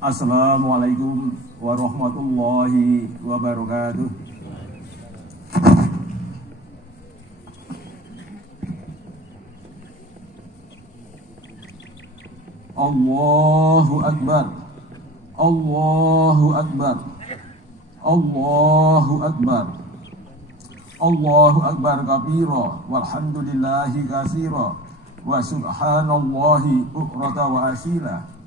Assalamualaikum warahmatullahi wabarakatuh. Allahu Akbar. Allahu Akbar. Allahu Akbar. Allahu Akbar kabira walhamdulillahi katsira wa subhanallahi bukrata wa asila.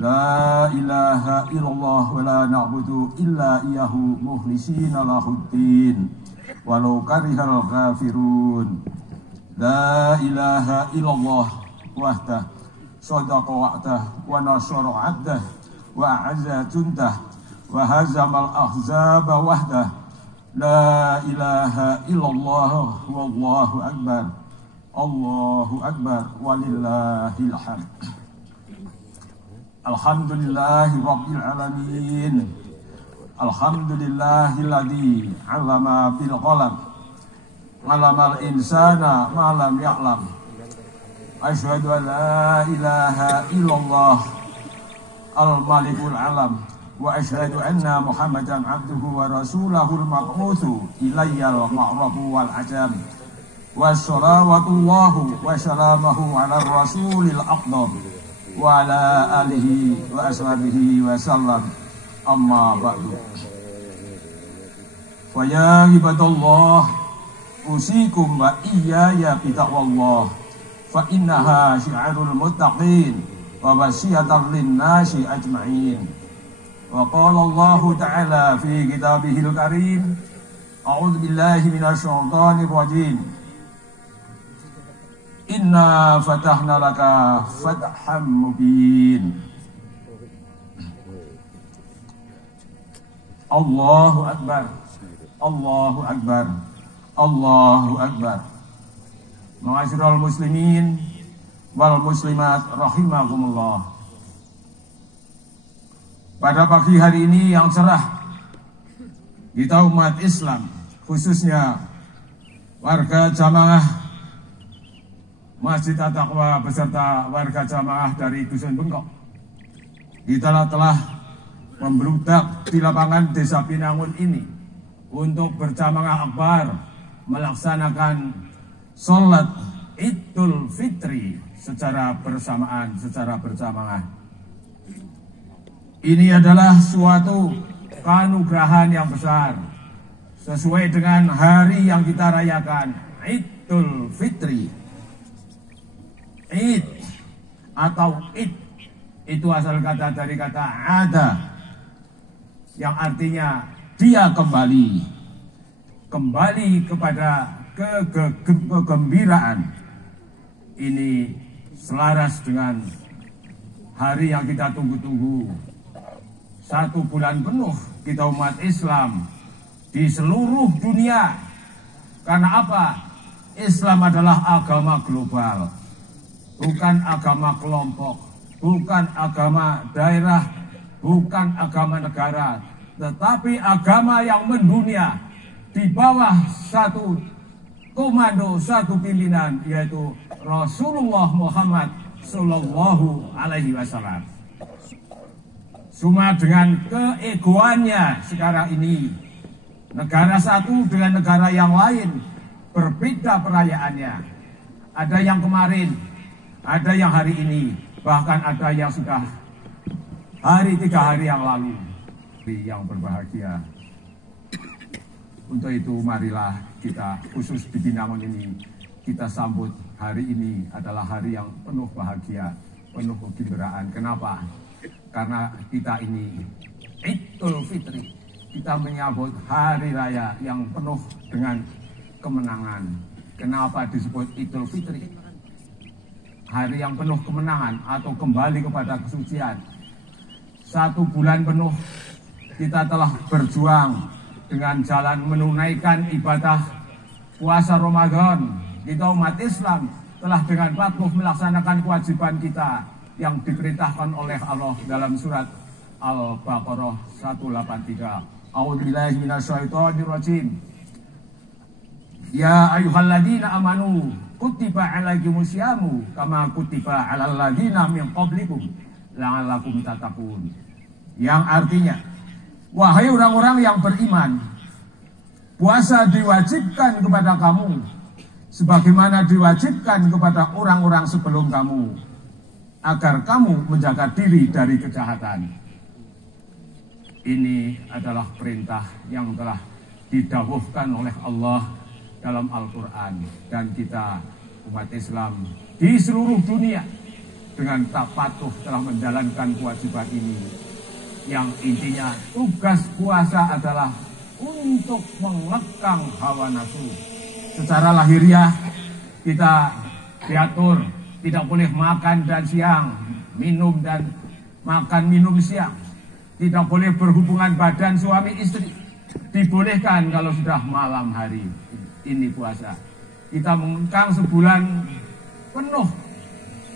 La ilaha illallah wa la na'budu illa iyyahu mukhlishina lahuddin walau karihal kafirun. La ilaha illallah wahdah sadaqa wa'dah wa nasara 'abdah wa a'azza jundah wa hazamal ahzaba wahdah. La ilaha illallah wallahu akbar. Allahu akbar walillahil hamd. Alhamdulillahi rabbil alamin. Alhamdulillahilladzi 'allama bil qalam 'allamal insana ma lam ya'lam. Asyhadu an la ilaha illallah al-malikul alam wa asyhadu anna Muhammadan abduhu wa rasulahul mab'utsu ilayyal ma'rafu wal ajam. Wassalawatullahu wa salamahu ala rasulil aqdam wa ala alihi wa ashabihi wa sallam. Amma ba'du. Fa ya ibadallah usikum wa iyaya bitaqwallah fa innaha syi'arul muttaqin wa wasiyatan linnasi ajma'in. Wa qala Allah ta'ala fi kitabihil karim, a'udzu billahi minasy syaithanir rajim. Inna fatahna laka fatham mubin. Allahu akbar. Allahu akbar. Allahu akbar. Ma'asyiral muslimin wal muslimat rahimakumullah. Pada pagi hari ini yang cerah, kita umat Islam, khususnya warga jamaah Masjid At-Taqwa beserta warga jamaah dari Dusun Bengkok, kita telah membludak di lapangan Desa Pinangun ini untuk berjamaah akbar melaksanakan sholat Idul Fitri secara bersamaan, secara berjamaah. Ini adalah suatu kanugrahan yang besar sesuai dengan hari yang kita rayakan, Idul Fitri. Id atau id itu asal kata dari kata ada yang artinya dia kembali kepada kegembiraan. Ini selaras dengan hari yang kita tunggu-tunggu. 1 bulan penuh kita umat Islam di seluruh dunia. Karena apa? Islam adalah agama global, bukan agama kelompok, bukan agama daerah, bukan agama negara, tetapi agama yang mendunia di bawah satu komando, satu pimpinan, yaitu Rasulullah Muhammad Sallallahu Alaihi Wasallam. Cuma dengan keegoannya sekarang ini, negara satu dengan negara yang lain berbeda perayaannya. Ada yang kemarin, ada yang hari ini, bahkan ada yang sudah 3 hari yang lalu. Yang berbahagia. Untuk itu marilah kita, khusus di Pinangun ini, kita sambut hari ini adalah hari yang penuh bahagia, penuh kegembiraan. Kenapa? Karena kita ini Idul Fitri, kita menyambut hari raya yang penuh dengan kemenangan. Kenapa disebut Idul Fitri? Hari yang penuh kemenangan atau kembali kepada kesucian. 1 bulan penuh kita telah berjuang dengan jalan menunaikan ibadah puasa Ramadan. Kita umat Islam telah dengan patuh melaksanakan kewajiban kita yang diperintahkan oleh Allah dalam surat Al-Baqarah 183. A'udzubillahi minasyaitonirrajim. Ya ayyuhalladzina amanu kutiba alaikumusyamu kama kutiba alal ladzina min qablikum la'allakum tattaqun. yang artinya, wahai orang-orang yang beriman, puasa diwajibkan kepada kamu sebagaimana diwajibkan kepada orang-orang sebelum kamu, agar kamu menjaga diri dari kejahatan. Ini adalah perintah yang telah didawuhkan oleh Allah dalam Al-Quran, dan kita umat Islam di seluruh dunia dengan tak patuh telah menjalankan kewajiban ini, yang intinya tugas puasa adalah untuk mengekang hawa nafsu. Secara lahiriah kita diatur tidak boleh makan dan siang, minum dan makan minum siang, tidak boleh berhubungan badan suami istri, dibolehkan kalau sudah malam hari. Ini puasa. Kita mengekang sebulan penuh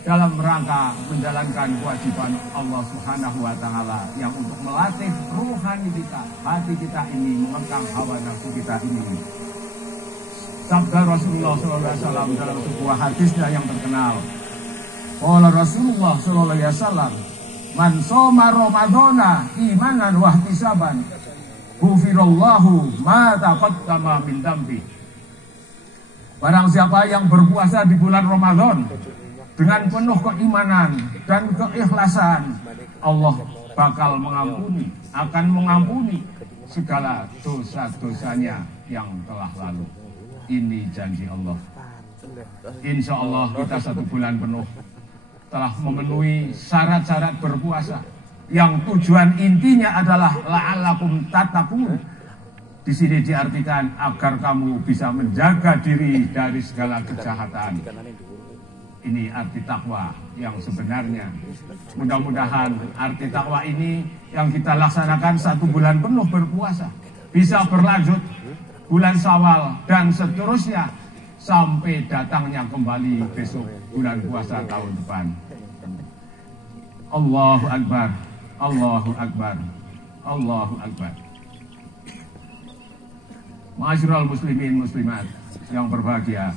dalam rangka menjalankan kewajiban Allah Subhanahu wa Ta'ala yang untuk melatih rohani kita, hati kita ini, mengekang hawa nafsu kita ini. Sabda Rasulullah SAW dalam sebuah hadisnya yang terkenal. Qala Rasulullah SAW, man shoma Ramadhana imanan wa ihtisaban, ghufirallahu ma taqaddama min dambi. Barang siapa yang berpuasa di bulan Ramadan dengan penuh keimanan dan keikhlasan, Allah bakal mengampuni, akan mengampuni segala dosa-dosanya yang telah lalu. Ini janji Allah. Insya Allah kita 1 bulan penuh telah memenuhi syarat-syarat berpuasa, yang tujuan intinya adalah la'allakum tattaqun. Di sini diartikan agar kamu bisa menjaga diri dari segala kejahatan. Ini arti takwa yang sebenarnya. Mudah-mudahan arti takwa ini yang kita laksanakan 1 bulan penuh berpuasa bisa berlanjut bulan Syawal dan seterusnya sampai datangnya kembali besok bulan puasa tahun depan. Allahu Akbar, Allahu Akbar, Allahu Akbar. Ma'asyiral muslimin muslimat yang berbahagia,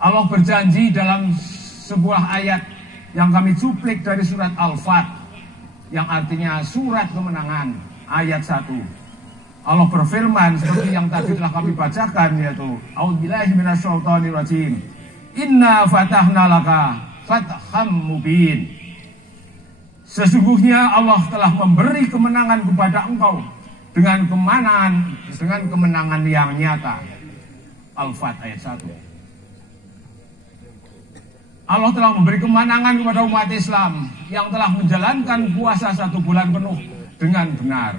Allah berjanji dalam sebuah ayat yang kami cuplik dari surat Al-Fat, yang artinya surat kemenangan, ayat 1. Allah berfirman seperti yang tadi telah kami bacakan, yaitu A'udzubillahi minasyaitonirrajim. Inna fatahna laka fatham mubin. Sesungguhnya Allah telah memberi kemenangan kepada engkau dengan kemenangan yang nyata. Al-Fat ayat 1. Allah telah memberi kemenangan kepada umat Islam yang telah menjalankan puasa 1 bulan penuh dengan benar.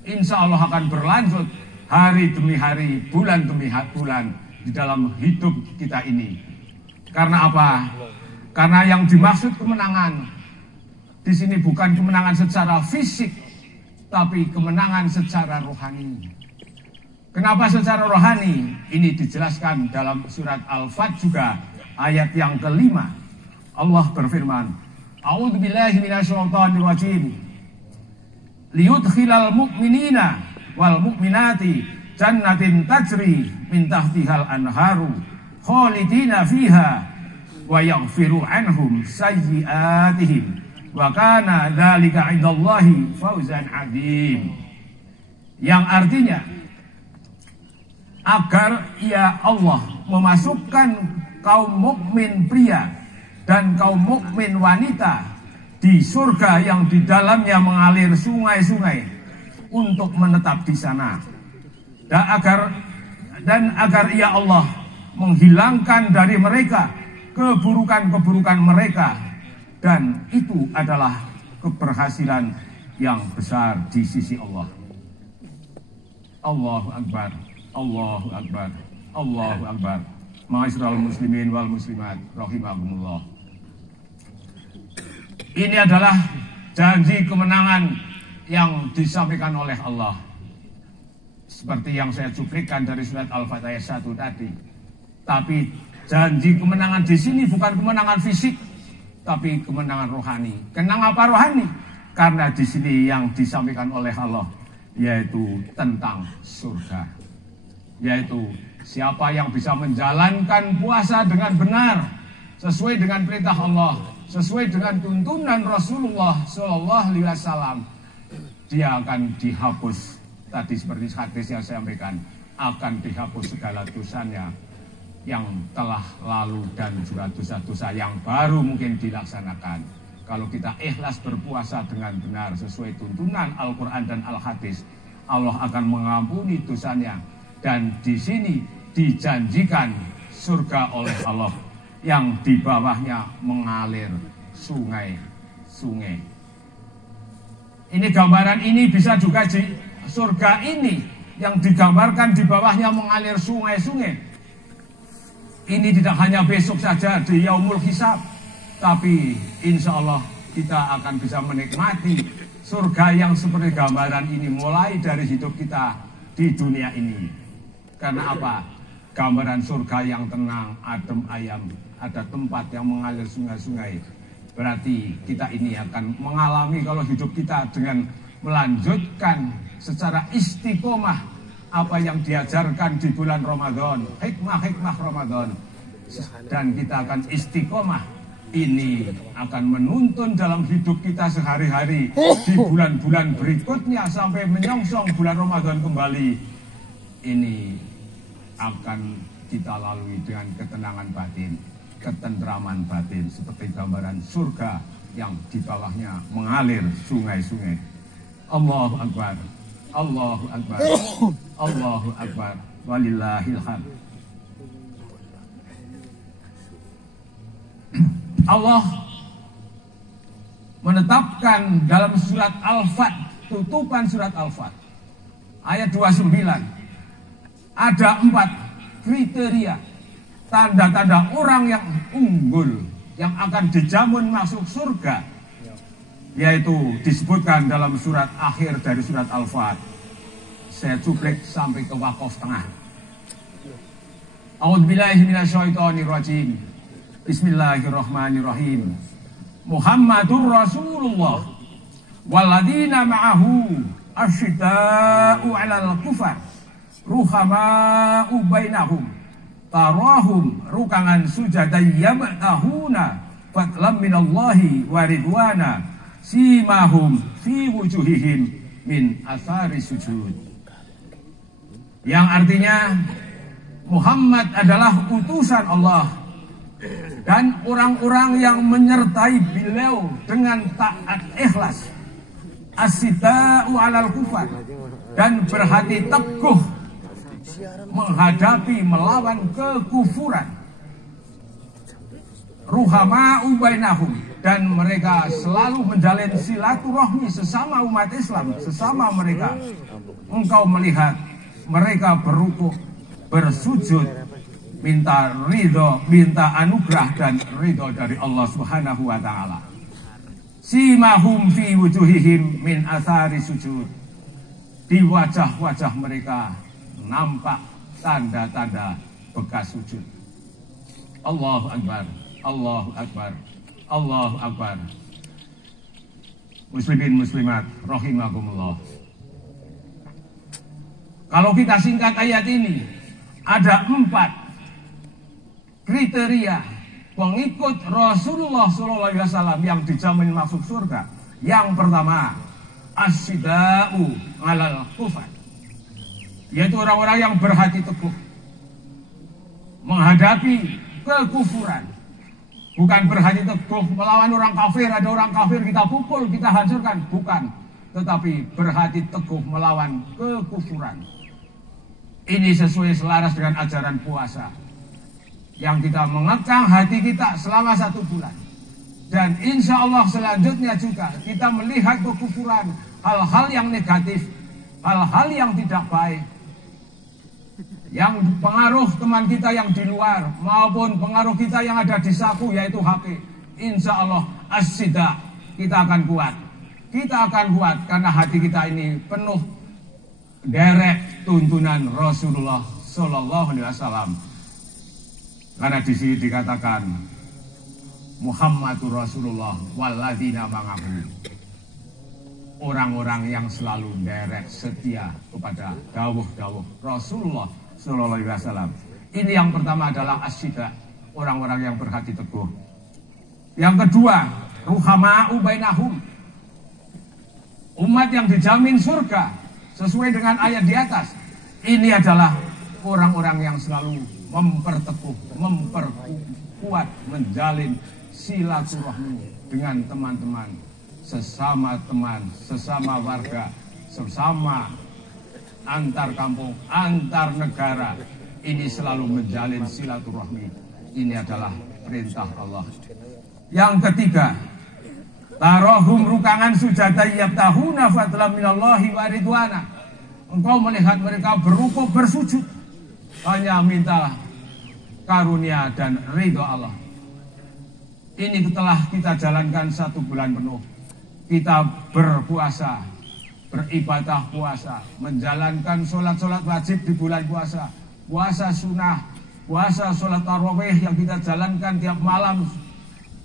Insya Allah akan berlanjut hari demi hari, bulan demi bulan di dalam hidup kita ini. Karena apa? Karena yang dimaksud kemenangan di sini bukan kemenangan secara fisik, tapi kemenangan secara rohani. Kenapa secara rohani? Ini dijelaskan dalam surat Al-Fat juga, ayat yang ke-5. Allah berfirman, A'udzubillahi minasyaitonirrajim. Liyudkhilal mu'minina wal mu'minati jannatin tajri min tahtihal anharu khalidina fiha wa yaghfiru anhum sayyi'atihim wa kana dzalika 'indallahi fawzan 'adzim. Yang artinya agar ia Allah memasukkan kaum mukmin pria dan kaum mukmin wanita di surga yang di dalamnya mengalir sungai-sungai untuk menetap di sana, dan agar ia Allah menghilangkan dari mereka keburukan-keburukan mereka, dan itu adalah keberhasilan yang besar di sisi Allah. Allahu Akbar, Allahu Akbar, Allahu Akbar. Ma'asyiral muslimin wal muslimat rahimakumullah. Ini adalah janji kemenangan yang disampaikan oleh Allah. Seperti yang saya cuplikan dari surat Al-Fat ayat 1 tadi. Tapi janji kemenangan di sini bukan kemenangan fisik, tapi kemenangan rohani. Kenapa rohani? Karena di sini yang disampaikan oleh Allah yaitu tentang surga. Yaitu siapa yang bisa menjalankan puasa dengan benar sesuai dengan perintah Allah, sesuai dengan tuntunan Rasulullah SAW, dia akan dihapus. Tadi seperti hadis yang saya sampaikan, akan dihapus segala dosanya yang telah lalu dan juga dosa-dosa yang baru mungkin dilaksanakan. Kalau kita ikhlas berpuasa dengan benar sesuai tuntunan Al-Quran dan Al-Hadis, Allah akan mengampuni dosanya. Dan di sini dijanjikan surga oleh Allah yang di bawahnya mengalir sungai-sungai. Ini gambaran ini bisa juga di surga ini yang digambarkan di bawahnya mengalir sungai-sungai. Ini tidak hanya besok saja di Yaumul Hisab, tapi insya Allah kita akan bisa menikmati surga yang seperti gambaran ini mulai dari hidup kita di dunia ini. Karena apa? Gambaran surga yang tenang, adem ayam, ada tempat yang mengalir sungai-sungai. Berarti kita ini akan mengalami kalau hidup kita dengan melanjutkan secara istiqomah apa yang diajarkan di bulan Ramadan, hikmah-hikmah Ramadan. Dan kita akan istiqomah. Ini akan menuntun dalam hidup kita sehari-hari di bulan-bulan berikutnya sampai menyongsong bulan Ramadan kembali. Ini akan kita lalui dengan ketenangan batin, ketentraman batin, seperti gambaran surga yang di bawahnya mengalir sungai-sungai. Allahu Akbar, Allahu Akbar, Allahu Akbar, walillahil hamd. Allah menetapkan dalam surat Al-Fat, tutupan surat Al-Fat, ayat 29, ada 4 kriteria, tanda-tanda orang yang unggul, yang akan dijamin masuk surga, yaitu disebutkan dalam surat akhir dari surat Al-Fat. Saya cuplik sampai ke wakaf tengah. A'udzubillahi minasyaitonirrajim. Bismillahirrahmanirrahim. Muhammadur Rasulullah walladzina ma'ahu asyidda'u 'alal kufar ruhama'u bainahum tarahum rukangan sujadan yabtahuna fadlan minallahi wa ridwana simahum fi wujuhihim min athari sujud. Yang artinya Muhammad adalah utusan Allah dan orang-orang yang menyertai beliau dengan taat ikhlas, asyida'u 'alal kufar, dan berhati teguh menghadapi melawan kekufuran, ruhama'u bainahum, dan mereka selalu menjalin silaturahmi sesama umat Islam, sesama mereka. Engkau melihat mereka berrukuk, bersujud, minta ridho, minta anugerah dan ridho dari Allah Subhanahu wa ta'ala. Simahum fi wujuhihim min athari sujud. Di wajah-wajah mereka nampak tanda-tanda bekas sujud. Allahu Akbar, Allahu Akbar, Allahu Akbar. Muslimin muslimat rahimakumullah. Kalau kita singkat ayat ini, ada 4 kriteria pengikut Rasulullah SAW yang dijamin masuk surga. Yang pertama, asyida'u 'alal kufar, yaitu orang-orang yang berhati teguh menghadapi kekufuran. Bukan berhati teguh melawan orang kafir, ada orang kafir kita pukul, kita hancurkan, bukan. Tetapi berhati teguh melawan kekufuran. Ini sesuai selaras dengan ajaran puasa yang kita mengekang hati kita selama 1 bulan. Dan insya Allah selanjutnya juga kita melihat kekufuran, hal-hal yang negatif, hal-hal yang tidak baik, yang pengaruh teman kita yang di luar maupun pengaruh kita yang ada di saku, yaitu HP. Insya Allah asyida, kita akan kuat. Kita akan kuat karena hati kita ini penuh derek tuntunan Rasulullah Sallallahu Alaihi Wasallam. Karena di sini dikatakan Muhammadur Rasulullah walladzina ma'ahu, orang-orang yang selalu derek setia kepada dawuh-dawuh Rasulullah Sallallahu Alaihi Wasallam. Ini yang pertama adalah asyida, orang-orang yang berhati teguh. Yang kedua, ruhama'u bainahum, umat yang dijamin surga sesuai dengan ayat di atas. Ini adalah orang-orang yang selalu memperteguh, memperkuat, menjalin silaturahmi dengan teman-teman, sesama teman, sesama warga, sesama antar kampung, antar negara. Ini selalu menjalin silaturahmi. Ini adalah perintah Allah. Yang ketiga, tarahum rukangan sujada yabtahuna fadlan minallahi wa ridwana. Engkau melihat mereka berukuk bersujud hanya minta karunia dan ridho Allah. Ini telah kita jalankan 1 bulan penuh. Kita berpuasa, beribadah puasa, menjalankan sholat-sholat wajib di bulan puasa, puasa sunnah, puasa sholat tarawih yang kita jalankan tiap malam.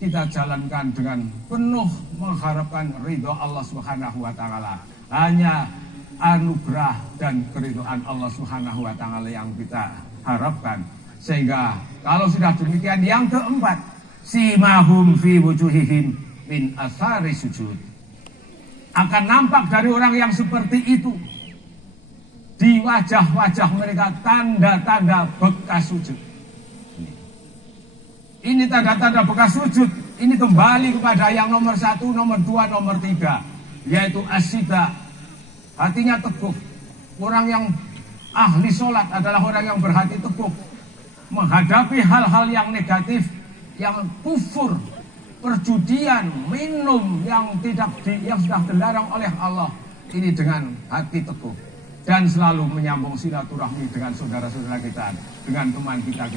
Kita jalankan dengan penuh mengharapkan ridho Allah Subhanahu wa Ta'ala. Hanya anugerah dan keridhaan Allah Subhanahu wa Ta'ala yang kita harapkan. Sehingga kalau sudah demikian, yang keempat, simahum fi wujuhihim min athari sujud. Akan nampak dari orang yang seperti itu di wajah-wajah mereka tanda-tanda bekas sujud. Ini tanda-tanda bekas sujud. Ini kembali kepada yang nomor 1, nomor 2, nomor 3, yaitu asyida. Hatinya teguh. Orang yang ahli sholat adalah orang yang berhati teguh menghadapi hal-hal yang negatif, yang kufur, perjudian, minum yang sudah dilarang oleh Allah. Ini dengan hati teguh dan selalu menyambung silaturahmi dengan saudara-saudara kita, dengan teman kita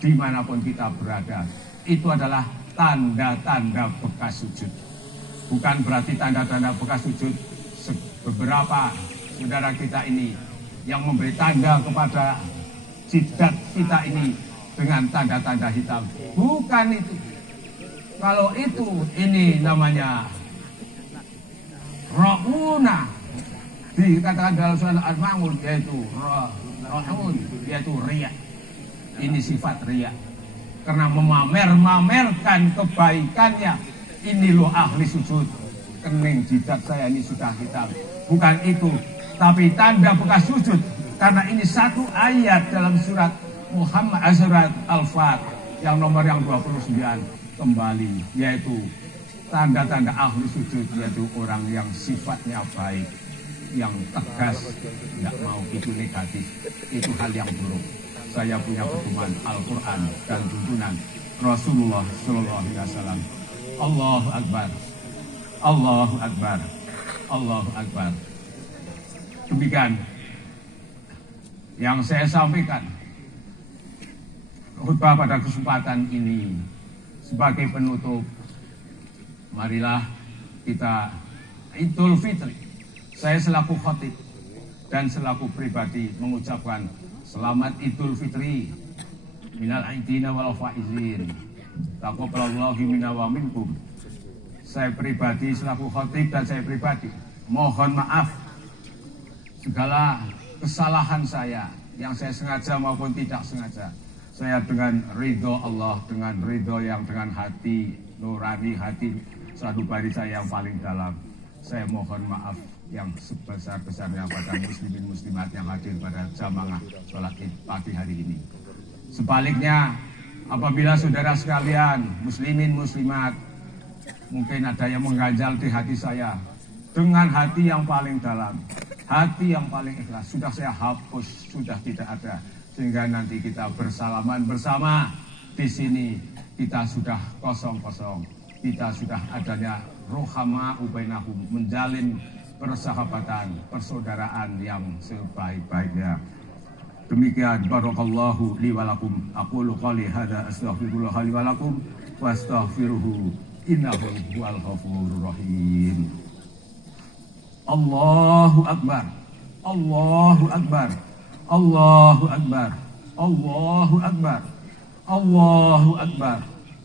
dimanapun kita berada. Itu adalah tanda-tanda bekas sujud. Bukan berarti tanda-tanda bekas sujud beberapa saudara kita ini yang memberi tanda kepada jidat kita ini dengan tanda-tanda hitam. Bukan itu. Kalau itu, ini namanya ra'una. Dikatakan dalam surah Al-Ma'un, yaitu ra'un, yaitu riya. Ini sifat riya. Karena memamerkan kebaikannya. Ini loh ahli sujud. Kening jidat saya ini sudah hitam. Bukan itu, tapi tanda bekas sujud. Karena ini satu ayat dalam surat surat Al-Fat yang nomor yang 29 kembali, yaitu tanda-tanda ahli sujud, yaitu orang yang sifatnya baik, yang tegas, tidak mau itu negatif, itu hal yang buruk. Saya punya pedoman Al-Quran dan tuntunan Rasulullah Sallallahu Alaihi Wasallam. Allahu Akbar, Allahu Akbar, Allahu Akbar. Demikian yang saya sampaikan khutbah pada kesempatan ini. Sebagai penutup, marilah kita Idul Fitri. Saya selaku khatib dan selaku pribadi mengucapkan selamat Idul Fitri minal aidina wal faizin. Taqabbalallahu minna wa minkum. Saya pribadi selaku khatib dan saya pribadi mohon maaf segala kesalahan saya yang saya sengaja maupun tidak sengaja. Saya dengan ridho Allah, dengan ridho yang dengan hati nurani, hati sadubari saya yang paling dalam, saya mohon maaf yang sebesar-besarnya pada muslimin muslimat yang hadir pada jamaah sholat id pagi hari ini. Sebaliknya, apabila saudara sekalian muslimin muslimat mungkin ada yang mengganjal di hati saya, dengan hati yang paling dalam, hati yang paling ikhlas, sudah saya hapus, sudah tidak ada. Sehingga nanti kita bersalaman bersama di sini, kita sudah kosong-kosong. Kita sudah adanya rohama ubainahum, menjalin persahabatan, persaudaraan yang sebaik-baiknya. Demikian barakallahu li wa lakum. Aqulu qali hadza astaghfirullah li wa lakum wastaghfiruhu innahu huwal ghafurur rahim. Allahu Akbar, Allahu Akbar, Allahu Akbar, Allahu Akbar, Allahu Akbar,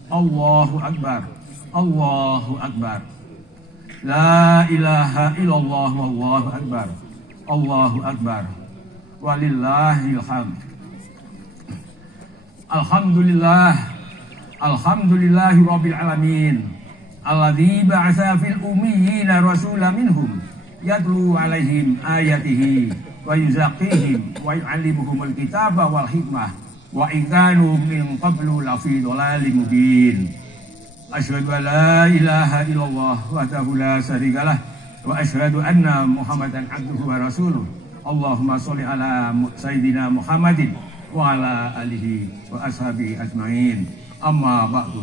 Allahu Akbar, Allahu Akbar. La ilaha illallah wallahu akbar, Allahu Akbar, walillahil hamd. Alhamdulillah, alhamdulillahi rabbil alamin, alladzi ba'atsa fil ummiyina rasulan minhum yatlu alaihim ayatihi wa yuzakkihim wa yu'allimuhumul kitaba wal hikmah wa in kanu min qablu lafi dhalalin mubin. Asyhadu an la ilaha illallah wahdahu la syarikalah wa asyhadu anna Muhammadan abduhu wa rasuluh. Allahumma sholli ala sayyidina Muhammadin wa ala alihi wa ashabihi ajmain. Amma ba'du.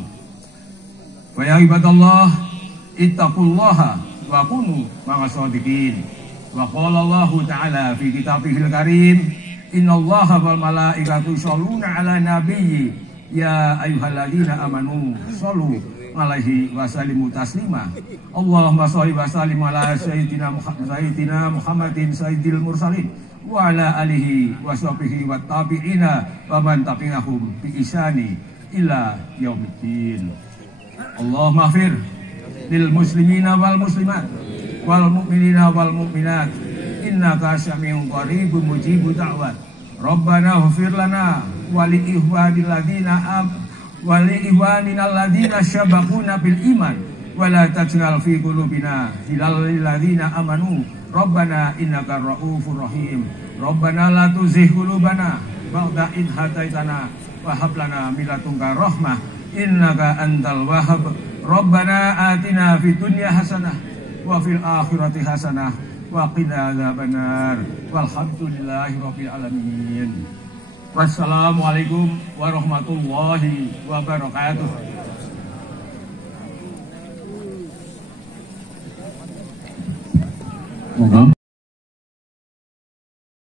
Fa ya ibadallah ittaqullaha wa kunu ma'as shadiqin. Wa qala Allah ta'ala fi kitabihil karim, innallaha wal malaikatu yusholluna 'alan nabiyyi ya ayyuhalladzina amanu shollu alaihi wa sallimu taslima. Allahumma sholli wa sallim ala sayyidina Muhammadin sayyidil mursalin wa ala alihi wa sahbihi wa tabi'ina wa man tabi'ahum bi ihsani ila yaumiddin. Allahumma ighfir lil muslimina wal muslimat wal mu'minina wal mu'minat innaka sami'un qaribun mujibud da'wat. Rabbana ighfir lana wa li ikhwanina alladzina sabaquna bil iman wa la taj'al fi qulubina ghillan lil ladzina amanu Rabbana innaka ra'ufur rahim. Rabbana la tuzigh qulubana ba'da idh hadaitana wa hab lana min ladunka rahmah innaka antal wahhab. Rabbana atina fid dunya hasanah wa fil akhirati hasanah wa qina adzabannar. Walhamdulillahi rabbil alamin. Wassalamualaikum warahmatullahi wabarakatuh. Monggo